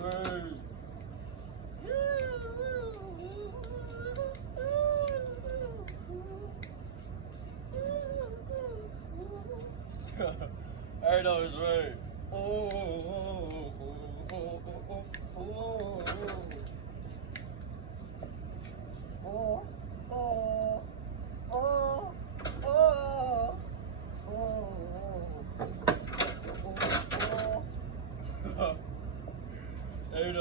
Ray. There those Ray. Oh, oh, oh, oh, oh, oh, oh, oh, oh, oh, oh. Hey,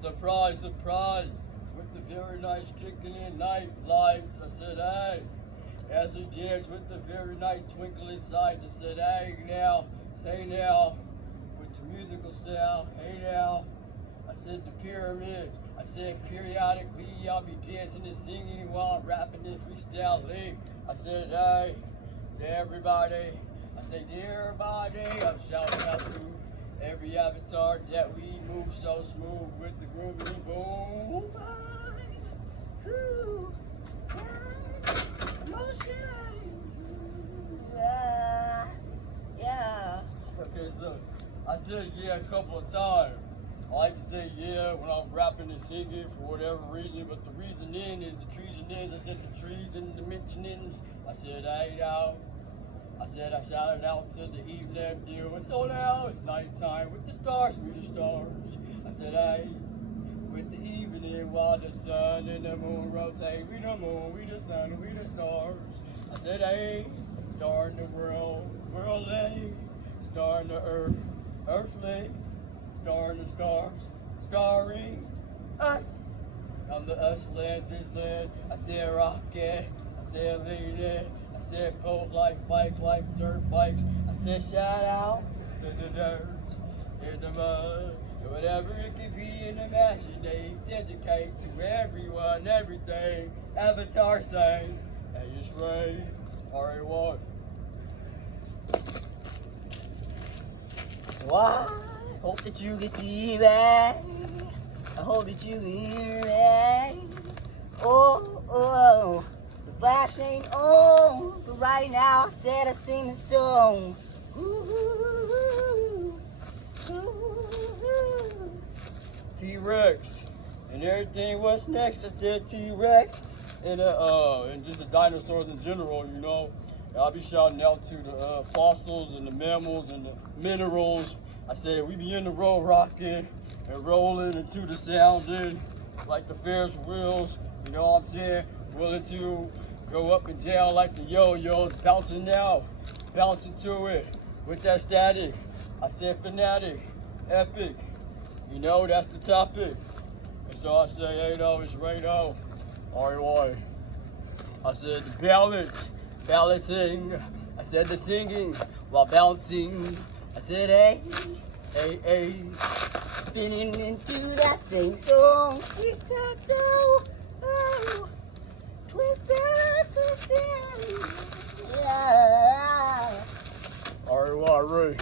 surprise, surprise, with the very nice chicken and night lights. I said, hey, as we dance with the very nice twinkling sights. I said, hey, now, say now, with the musical style, hey now. I said the pyramid. I said periodically I'll be dancing and singing while I'm rapping and freestyling. I said, hey, to everybody. I say, dear everybody, I'm shouting out to every avatar that we move so smooth with the groove and the boom. Yeah. Okay, so I said yeah a couple of times. I like to say yeah when I'm rapping and singing for whatever reason, but the reason is the treasonings. I said the trees and the mentionings. I said hey now. I said I shouted out to the evening view. So now it's nighttime with the stars, we the stars. I said hey, with the evening while the sun and the moon rotate. We the moon, we the sun, we the stars. I said hey, star in the world, worldly. Star in the earth, earthly. Star in the stars, starring us. I'm the us lens, is lens. I said rocket, I said leaning. I said boat life, bike life, dirt bikes. I said shout out to the dirt, in the mud, whatever it could be in imagination. Dedicate to everyone, everything. Avatar saying, hey, it's Ray, R-A-Y. Why? Hope that you can see me. I hope that you can hear me. Oh, oh. The flash ain't on, but right now I said I sing the song. T-Rex, and everything what's next. I said T-Rex, and just the dinosaurs in general, you know. And I'll be shouting out to the fossils and the mammals and the minerals. I said we be in the road rocking and rolling into the sounding like the Ferris wheels, you know what I'm saying? Willing to go up and down like the yo-yos, bouncing out, bouncing to it with that static. I said fanatic, epic, you know, that's the topic. And so I say, hey, no, it's Rado, R-A-Y. I said the balance, balancing. I said the singing while bouncing. I said, hey, hey, hey, Spinning into that same song. Tic-tac-toe, oh, twister, yeah. R-A-Y, Ray.